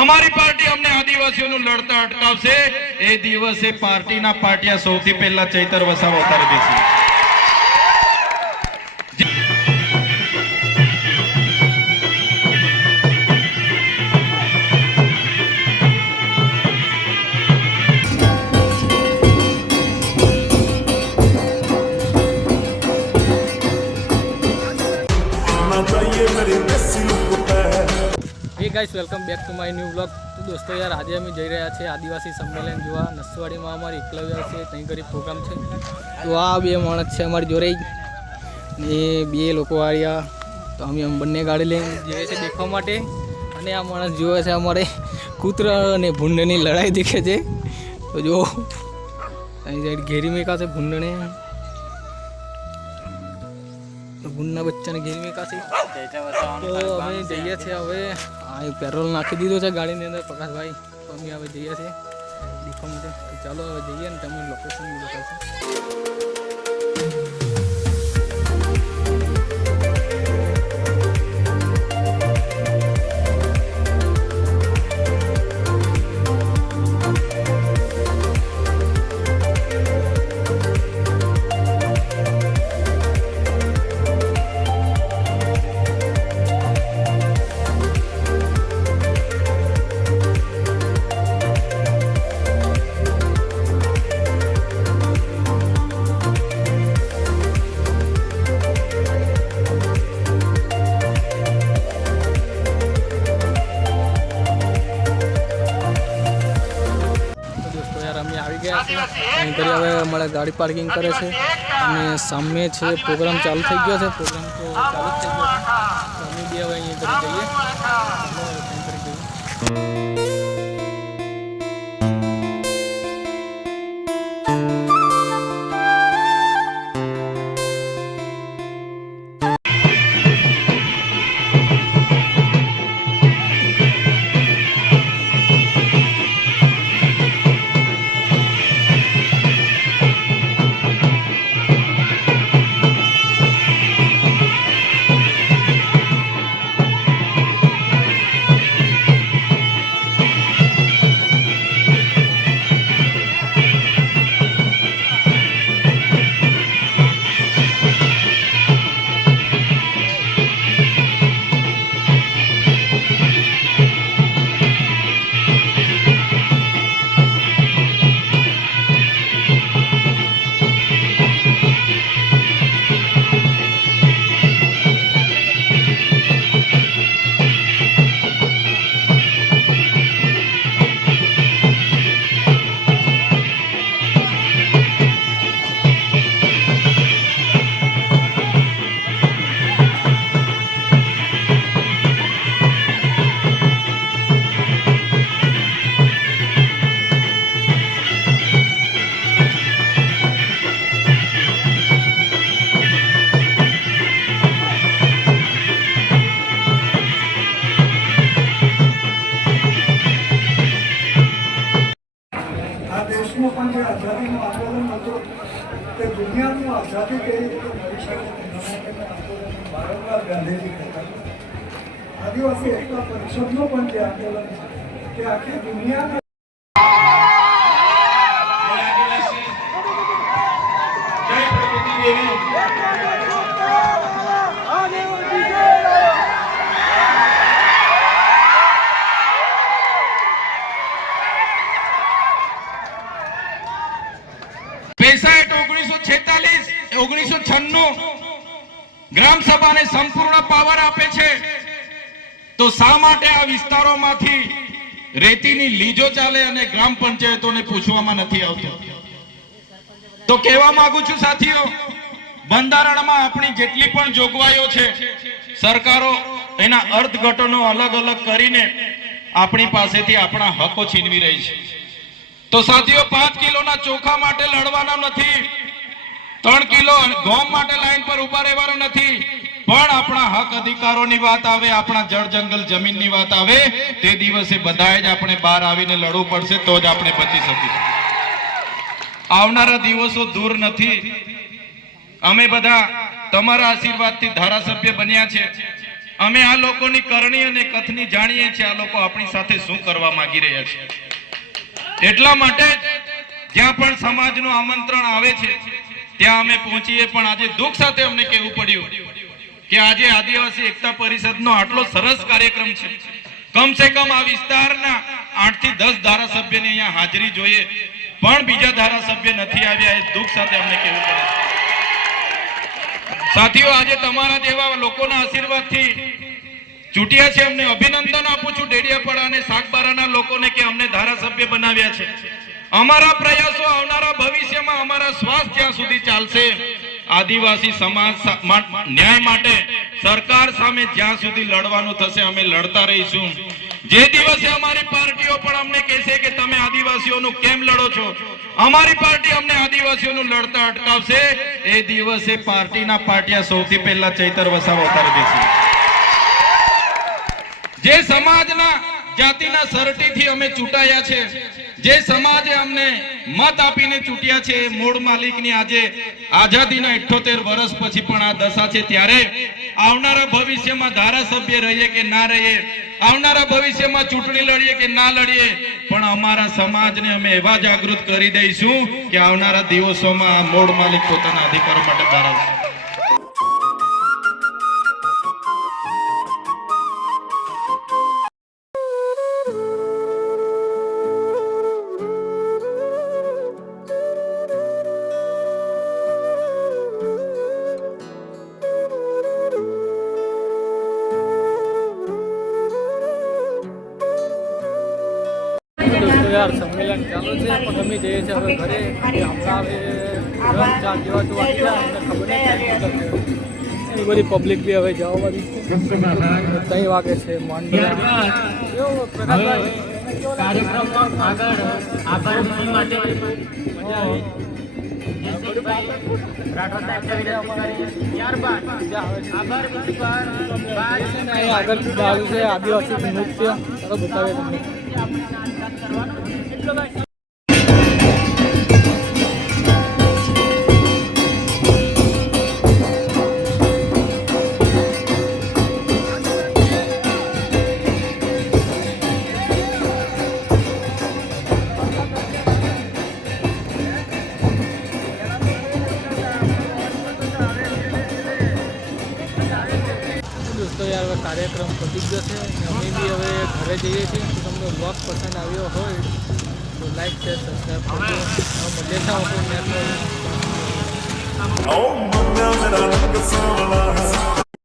અમારી પાર્ટી અમને આદિવાસીઓનું લડતા અટકાવશે એ દિવસે પાર્ટીના પાટિયા સૌથી પહેલા ચૈતર વસાવા ઉતારી દેશે. Hey guys welcome back to my new vlog. तो दोस्तों यार आज अमे जई रह्या छे आदिवासी सम्मेलन जोवा नसवाड़ी में अमारी एकलव्य छे तई गरीब प्रोग्राम छे। तो आ बे माणस छे अमारी जोड़े ने बे लोको आया तो अमे बंने गाड़ी लईने जઈએ छे देखवा माटे अने आ माणस जोवे छे अमारे कूतरा अने भूंडनी लड़ाई देखे छे। तो जो तई साइड घेरी में का छे भूंडने तो भूंडना बच्चा ने घेरी में का छे। तो अमे जઈએ छे हवे आ पेट्रोल नाखी दीधो छे गाड़ी ની અંદર પ્રકાશ ભાઈ। તો અમે હવે જઈએ છે દેખવા માટે। તો ચાલો હવે જઈએ ને તમને લોકેશન બતાવશું। हमारे गाड़ी पार्किंग करे छे अने सामे छे प्रोग्राम चालू थई गयो छे। प्रोग्राम तो चालू थई गयो छे तो अमे बी हवे अहीं करी जईए। आजादीનું આંદોલન હતું તે દુનિયાનું આઝાદી કેવી રીતે મળી શકે તેના માટેનું આંદોલન વારંવાર ગાંધીજી કહેતા હતા। આદિવાસી એકતા પરિષદનું પણ જે આંદોલન છે તે આખી દુનિયાના ग्राम सभा ने संपूर्ण पावर आपे छे तो शा माटे आ विस्तारोमांथी रेतीनी लीजो चाले अने ग्राम पंचायतोने पूछवामां नथी आवतो। तो कहेवा मांगु छुं साथीओ બંધારણમાં આપણી જેટલી પણ જોગવાઈઓ છે સરકારો એના અર્થઘટનો અલગ અલગ કરીને આપણી પાસેથી આપણા હકો છીનવી રહી છે। તો સાથીઓ 5 કિલોના ચોખા માટે લડવાના નથી, 3 કિલો ગોમ માટે લાઈન પર ઉભા રહેવાનું નથી, પણ આપણા હક અધિકારોની વાત આવે, આપણા જળ જંગલ જમીનની વાત આવે તે દિવસે બધાએ જ આપણે બહાર આવીને લડવું પડશે તો જ આપણે બચી શકીશું। આવનારા દિવસો દૂર નથી। અમે બધા તમારા આશીર્વાદથી ધારાસભ્ય બન્યા છે અમે આ લોકોની કરણી અને કથની જાણીએ છીએ, આ લોકો આપણી સાથે શું કરવા માંગી રહ્યા છે. એટલા માટે જ્યાં પણ સમાજનું આમંત્રણ આવે છે ત્યાં અમે પહોંચીએ. પણ આજે દુઃખ સાથે અમને કહેવું પડ્યું કે આજે આદિવાસી એકતા પરિષદનો આટલો સરસ કાર્યક્રમ છે, કમસે કમ આ વિસ્તારના 8 થી 10 ધારાસભ્યની અહીંયા હાજરી જોઈએ, પણ બીજા ધારાસભ્ય નથી આવ્યા. એ દુઃખ સાથે અમને કહેવું પડે છે. સાથીઓ, આજે તમારા જેવા લોકોના આશીર્વાદથી ચૂંટ્યા છે. અમને અભિનંદન આપું છું ડેડિયાપાડા અને સાગબારાના લોકોને કે અમને ધારાસભ્ય બનાવ્યા છે. અમારા પ્રયાસો આવનારા ભવિષ્યમાં અમારા શ્વાસ જ્યાં સુધી ચાલશે, આદિવાસી સમાજ ન્યાય માટે સરકાર સામે જ્યાં સુધી લડવાનું થશે અમે લડતા રહીશું. જે દિવસે અમારી પાર્ટીઓ પણ અમને કહેશે કે તમે આદિવાસીઓનું કેમ લડો છો, અમારી પાર્ટી અમને આદિવાસીઓનું લડતા અટકાવશે, એ દિવસે પાર્ટીના પાટિયા સૌથી પહેલા ચૈતર વસાવા ઉતારી દેશે. જે સમાજના જાતિના સરટીથી અમે ચૂંટાયા છે, જે સમાજે અમને મત આપીને ચૂંટ્યા છે, એ મૂળ માલિકની આજે આઝાદીના 78 વર્ષ પછી પણ આ દશા છે. ત્યારે આવનારા ભવિષ્યમાં ધારાસભ્ય રહીએ કે ના રહીએ, આવનારા ભવિષ્યમાં ચૂંટણી લડીએ કે ના લડીએ, પણ અમારા સમાજને અમે એવા જાગૃત કરી દઈશું કે આવનારા દિવસોમાં આ મૂળ માલિક પોતાના અધિકારો માટે લડશે. દોસ્તો યાર સંમેલન ચાલુ છે, પણ અમે જઈએ છીએ હવે ઘરે. હમણાં હવે 4 જેવા તો વાગ્યા, અમને ખબર નહીં એ બધી પબ્લિક બી હવે જવા વાળી છે. 3 વાગે છે માંડલા. કાર્યક્રમમાં આગળ આભાર માટે મજા આવી. આગળથી ચાલુ છે આદિવાસી નૃત્ય, બતાવે તમને. દોસ્તો યાર હવે કાર્યક્રમ પતી ગયો છે, અમે બી હવે ઘરે જઈએ છીએ. તો તમને બ્લોગ પસંદ આવ્યો હોય તો લાઈક શેર સબસ્ક્રાઈબ કરજો. મળીએ છીએ આપણે નેક્સ્ટ.